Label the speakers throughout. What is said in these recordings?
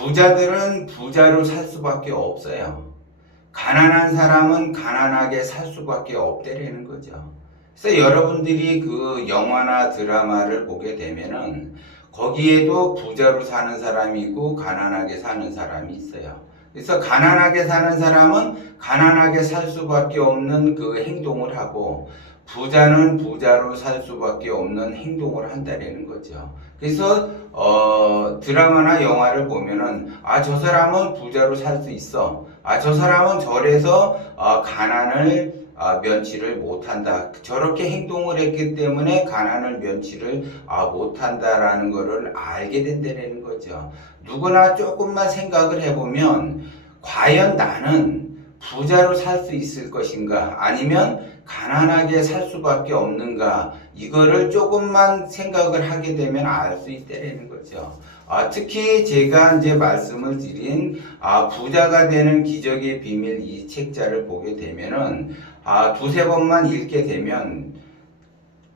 Speaker 1: 부자들은 부자로 살 수밖에 없어요. 가난한 사람은 가난하게 살 수밖에 없다라는 거죠. 그래서 여러분들이 그 영화나 드라마를 보게 되면은 거기에도 부자로 사는 사람이 있고 가난하게 사는 사람이 있어요. 그래서 가난하게 사는 사람은 가난하게 살 수밖에 없는 그 행동을 하고 부자는 부자로 살 수밖에 없는 행동을 한다라는 거죠. 그래서 어, 드라마나 영화를 보면은 아 저 사람은 부자로 살 수 있어. 아 저 사람은 절에서 어, 가난을 아, 면치를 못한다. 저렇게 행동을 했기 때문에 가난을 면치를 아, 못한다라는 것을 알게 된다는 거죠. 누구나 조금만 생각을 해보면 과연 나는 부자로 살 수 있을 것인가 아니면 가난하게 살 수밖에 없는가 이거를 조금만 생각을 하게 되면 알 수 있다는 거죠. 아, 특히 제가 이제 말씀을 드린 아, 부자가 되는 기적의 비밀 이 책자를 보게 되면은 아, 두세 번만 읽게 되면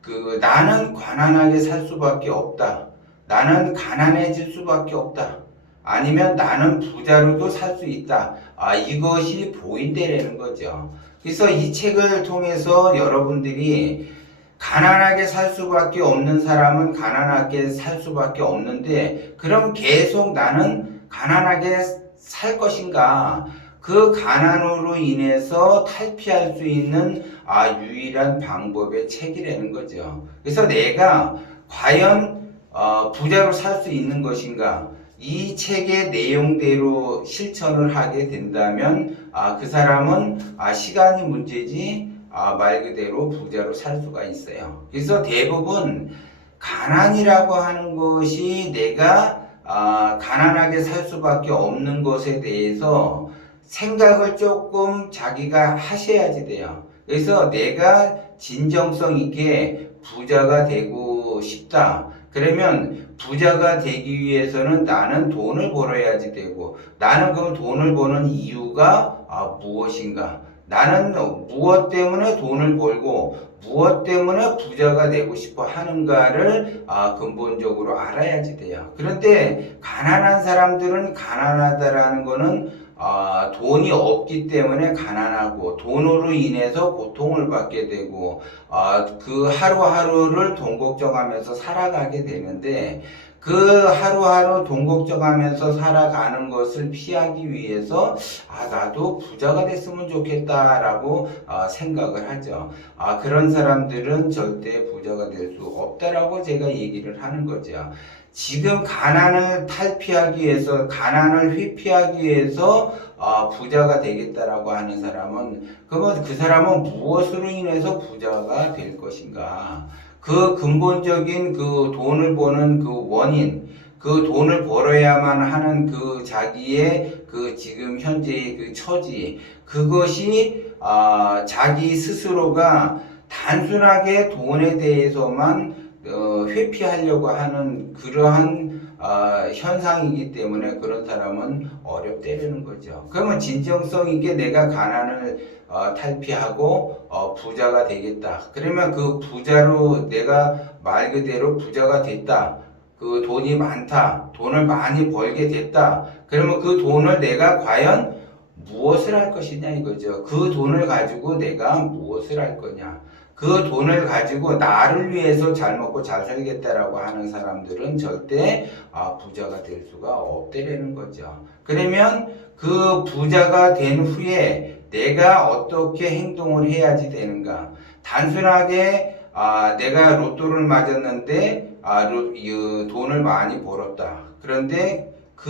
Speaker 1: 그 나는 가난하게 살 수밖에 없다. 나는 가난해질 수밖에 없다. 아니면 나는 부자로도 살 수 있다. 아, 이것이 보인다라는 거죠. 그래서 이 책을 통해서 여러분들이 가난하게 살 수밖에 없는 사람은 가난하게 살 수밖에 없는데 그럼 계속 나는 가난하게 살 것인가? 그 가난으로 인해서 탈피할 수 있는 아, 유일한 방법의 책이라는 거죠. 그래서 내가 과연 어, 부자로 살 수 있는 것인가? 이 책의 내용대로 실천을 하게 된다면 아, 그 사람은 아, 시간이 문제지 아, 말 그대로 부자로 살 수가 있어요. 그래서 대부분 가난이라고 하는 것이 내가 아, 가난하게 살 수밖에 없는 것에 대해서 생각을 조금 자기가 하셔야지 돼요. 그래서 내가 진정성 있게 부자가 되고 싶다. 그러면 부자가 되기 위해서는 나는 돈을 벌어야지 되고 나는 그 돈을 버는 이유가 아, 무엇인가? 나는 무엇 때문에 돈을 벌고 무엇 때문에 부자가 되고 싶어 하는가를 아, 근본적으로 알아야지 돼요. 그런데 가난한 사람들은 가난하다라는 거는 아, 돈이 없기 때문에 가난하고 돈으로 인해서 고통을 받게 되고 아, 그 하루하루를 돈 걱정하면서 살아가게 되는데 그 하루하루 돈 걱정하면서 살아가는 것을 피하기 위해서 아 나도 부자가 됐으면 좋겠다라고 아, 생각을 하죠. 아 그런 사람들은 절대 부자가 될 수 없다라고 제가 얘기를 하는 거죠. 지금 가난을 탈피하기 위해서 가난을 회피하기 위해서 아, 부자가 되겠다라고 하는 사람은 그러면 그 사람은 무엇으로 인해서 부자가 될 것인가? 그 근본적인 그 돈을 버는 그 원인, 그 돈을 벌어야만 하는 그 자기의 그 지금 현재의 그 처지, 그것이 아, 자기 스스로가 단순하게 돈에 대해서만 어, 회피하려고 하는 그러한 아, 현상이기 때문에 그런 사람은 어렵다는 거죠. 그러면 진정성 있게 내가 가난을 어, 탈피하고 어, 부자가 되겠다. 그러면 그 부자로 내가 말 그대로 부자가 됐다. 그 돈이 많다. 돈을 많이 벌게 됐다. 그러면 그 돈을 내가 과연 무엇을 할 것이냐 이거죠. 그 돈을 가지고 내가 무엇을 할 거냐. 그 돈을 가지고 나를 위해서 잘 먹고 잘 살겠다라고 하는 사람들은 절대 아, 부자가 될 수가 없다라는 거죠. 그러면 그 부자가 된 후에 내가 어떻게 행동을 해야지 되는가? 단순하게 아, 내가 로또를 맞았는데 아, 로, 이, 돈을 많이 벌었다. 그런데 그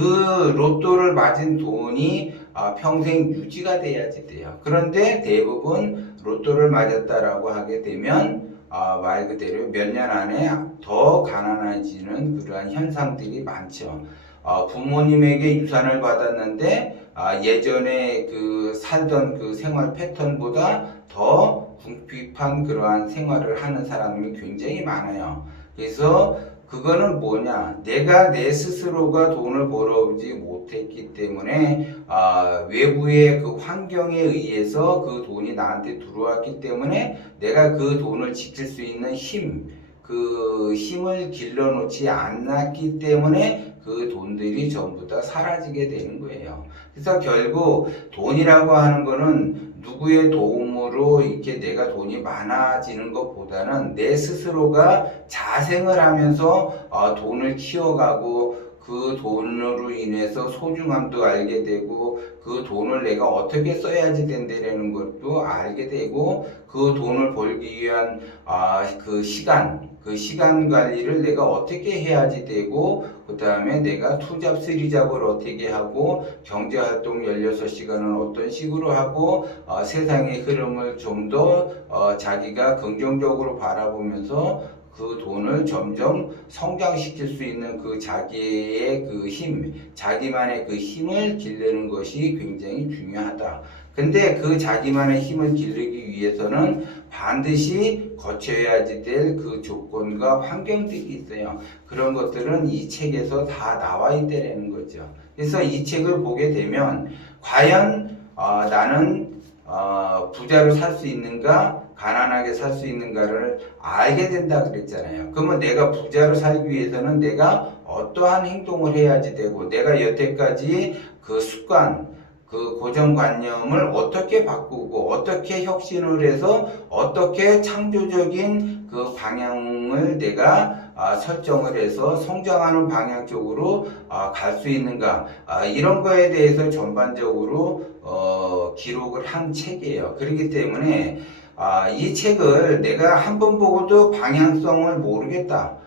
Speaker 1: 로또를 맞은 돈이 아, 평생 유지가 돼야지 돼요. 그런데 대부분 로또를 맞았다라고 하게 되면 아, 말 그대로 몇 년 안에 더 가난해지는 그러한 현상들이 많죠. 아, 부모님에게 유산을 받았는데 아, 예전에 그 살던 그 생활 패턴보다 더 궁핍한 그러한 생활을 하는 사람이 굉장히 많아요. 그래서 그거는 뭐냐? 내가 내 스스로가 돈을 벌어오지 못했기 때문에 아, 외부의 그 환경에 의해서 그 돈이 나한테 들어왔기 때문에 내가 그 돈을 지킬 수 있는 힘, 그 힘을 길러놓지 않았기 때문에 그 돈들이 전부 다 사라지게 되는 거예요. 그래서 결국 돈이라고 하는 거는 누구의 도움으로 이렇게 내가 돈이 많아지는 것보다는 내 스스로가 자생을 하면서 어, 돈을 키워가고 그 돈으로 인해서 소중함도 알게 되고 그 돈을 내가 어떻게 써야지 된다는 것도 알게 되고 그 돈을 벌기 위한 아, 그 시간 그 시간 관리를 내가 어떻게 해야지 되고 그 다음에 내가 투잡 쓰리잡을 어떻게 하고 경제활동 16시간은 어떤 식으로 하고 어, 세상의 흐름을 좀더 어, 자기가 긍정적으로 바라보면서 그 돈을 점점 성장시킬 수 있는 그 자기의 그 힘, 자기만의 그 힘을 기르는 것이 굉장히 중요하다. 근데 그 자기만의 힘을 기르기 위해서는 반드시 거쳐야지 될 그 조건과 환경들이 있어요. 그런 것들은 이 책에서 다 나와 있다는 거죠. 그래서 이 책을 보게 되면 과연 어, 나는 어, 부자로 살 수 있는가, 가난하게 살 수 있는가를 알게 된다 그랬잖아요. 그러면 내가 부자로 살기 위해서는 내가 어떠한 행동을 해야지 되고, 내가 여태까지 그 습관, 그 고정관념을 어떻게 바꾸고, 어떻게 혁신을 해서, 어떻게 창조적인 그 방향을 내가 아, 설정을 해서 성장하는 방향 쪽으로 아, 갈 수 있는가, 아, 이런 거에 대해서 전반적으로 어, 기록을 한 책이에요. 그렇기 때문에 아, 이 책을 내가 한 번 보고도 방향성을 모르겠다.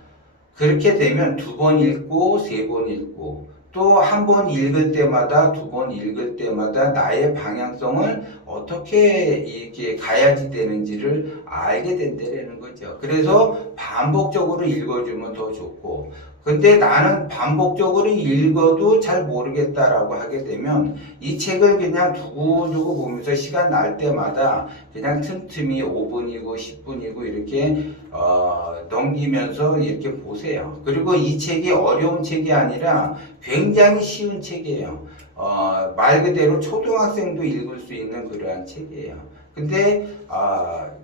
Speaker 1: 그렇게 되면 두 번 읽고 세 번 읽고 또 한 번 읽을 때마다 두 번 읽을 때마다 나의 방향성을 어떻게 이렇게 가야지 되는지를 알게 된다는 거죠. 그래서 반복적으로 읽어주면 더 좋고 근데 나는 반복적으로 읽어도 잘 모르겠다라고 하게 되면 이 책을 그냥 두고두고 보면서 시간 날 때마다 그냥 틈틈이 5분이고 10분이고 이렇게 어, 넘기면서 이렇게 보세요. 그리고 이 책이 어려운 책이 아니라 굉장히 쉬운 책이에요. 어, 말 그대로 초등학생도 읽을 수 있는 그러한 책이에요. 근데 어,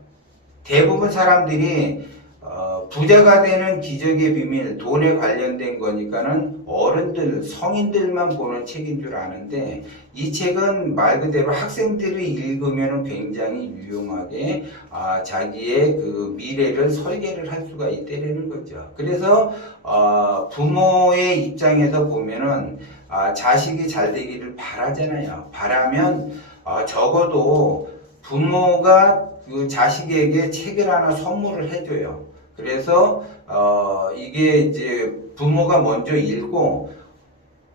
Speaker 1: 대부분 사람들이 어, 부자가 되는 기적의 비밀, 돈에 관련된 거니까는 어른들, 성인들만 보는 책인 줄 아는데 이 책은 말 그대로 학생들이 읽으면 굉장히 유용하게 아, 자기의 그 미래를 설계를 할 수가 있다는 거죠. 그래서 어, 부모의 입장에서 보면은 아, 자식이 잘 되기를 바라잖아요. 바라면 어, 적어도 부모가 그 자식에게 책을 하나 선물을 해줘요. 그래서 어 이게 이제 부모가 먼저 읽고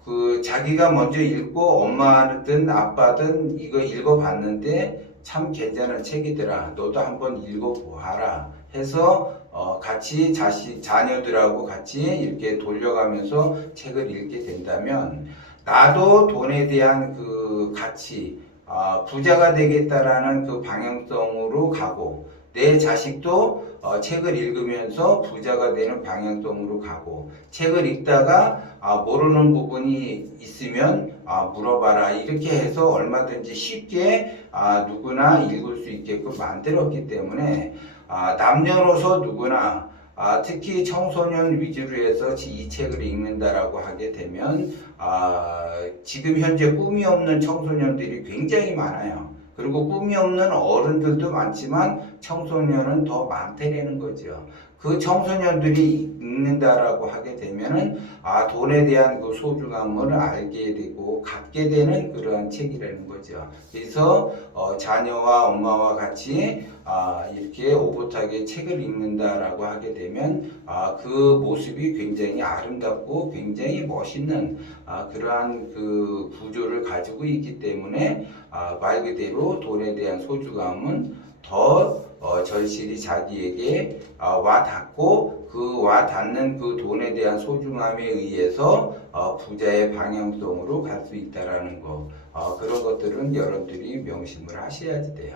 Speaker 1: 그 자기가 먼저 읽고 엄마든 아빠든 이거 읽어봤는데 참 괜찮은 책이더라. 너도 한번 읽어보아라. 해서 어 같이 자식 자녀들하고 같이 이렇게 돌려가면서 책을 읽게 된다면 나도 돈에 대한 그 가치 아, 부자가 되겠다라는 그 방향성으로 가고 내 자식도 어, 책을 읽으면서 부자가 되는 방향성으로 가고 책을 읽다가 아, 모르는 부분이 있으면 아, 물어봐라. 이렇게 해서 얼마든지 쉽게 아, 누구나 읽을 수 있게끔 만들었기 때문에 아, 남녀노소 누구나 아, 특히 청소년 위주로 해서 이 책을 읽는다라고 하게 되면 아, 지금 현재 꿈이 없는 청소년들이 굉장히 많아요. 그리고 꿈이 없는 어른들도 많지만 청소년은 더 많다는 거죠. 그 청소년들이 읽는다라고 하게 되면은 아 돈에 대한 그 소중함을 알게 되고 갖게 되는 그러한 책이라는 거죠. 그래서 어, 자녀와 엄마와 같이 아 이렇게 오붓하게 책을 읽는다라고 하게 되면 아 그 모습이 굉장히 아름답고 굉장히 멋있는 아 그러한 그 구조를 가지고 있기 때문에 아, 말 그대로 돈에 대한 소중함은 더 어, 절실히 자기에게 어, 와 닿고 그 와 닿는 그 돈에 대한 소중함에 의해서 어, 부자의 방향성으로 갈 수 있다라는 거 어, 그런 것들은 여러분들이 명심을 하셔야지 돼요.